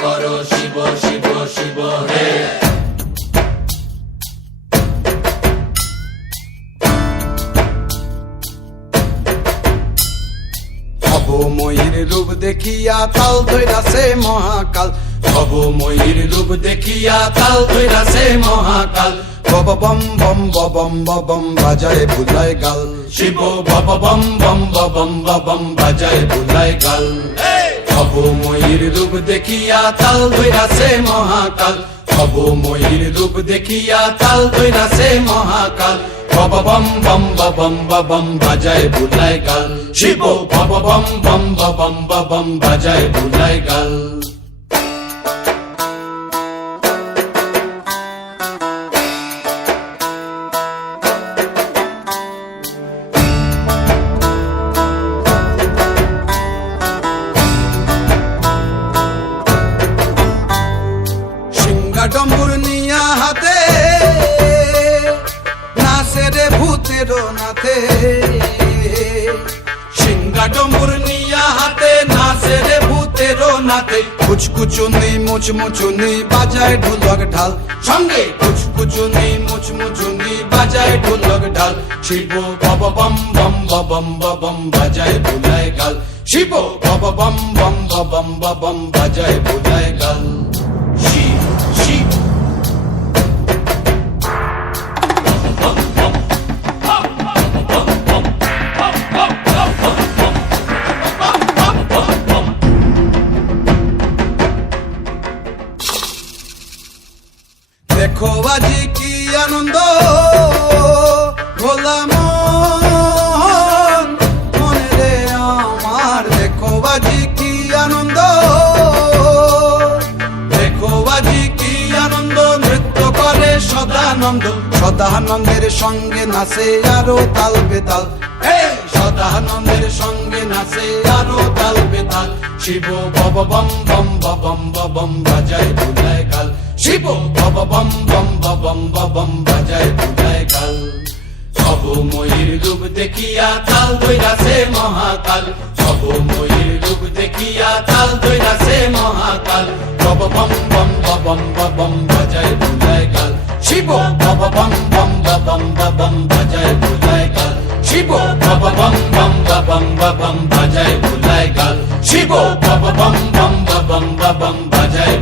করো শিব শিব শিব হে। ভবময়ীর রূপ দেখিয়া তাল ধইরাছে মহাকাল, ভবময়ীর রূপ দেখিয়া তাল ধইরাছে মহাকাল। বব বম বম বম বম বাজায় বুলায় গাল, শিব বব বম বম বম বম বাজায় বুলায় গাল। ভবময়ীর রূপ দেখিয়া তাল ধইরাছে মহাকাল, ভবময়ীর রূপ দেখিয়া তাল ধইরাছে মহাকাল। বব বম বম বম বাজায় বুলায় গাল, শিব বব বম বম বম বাজায় বুলায় গাল। ডম্বুর নিয়া হাতে নাচে রে ভূতের নাথে, সিংহা ডম্বুর নিয়া হাতে নাচে রে ভূতের নাথে। কুচকুচুনি মুচমুচুনি বাজায় ঢোলক ঢাল, সঙ্গে কুচকুচুনি মুচমুচুনি বাজায় ঢোলক ঢাল। শিব বব বম বম বাজায় বুলায় গাল, শিব বব বম বম বাজায় বুলায় গাল। শিব শিব দেখো আজি কি আনন্দ ভোলা মনে রে আমার, দেখো আজি কি আনন্দ, দেখো আজি কি আনন্দ, নৃত্য করে সদানন্দ, সদানন্দের সঙ্গে নাচে আরো তাল বেতাল, সদানন্দের সঙ্গে নাচে আরো তাল বেতাল। শিব বব বম বম বাজায় বুলায় গাল, শিব বব বম বম বাজায় বুলায় গাল। ভবময়ীর রূপ দেখিয়া তাল ধইরাছে মহাকাল, ভবময়ীর রূপ দেখিয়া তাল ধইরাছে মহাকাল। বব বম বম বাজায় বুলায় গাল, শিব বব বম বম বাজায় বুলায় গাল, শিব বব বম বম বাজায় বুলায় গাল, শিব বব বম বম বাজায়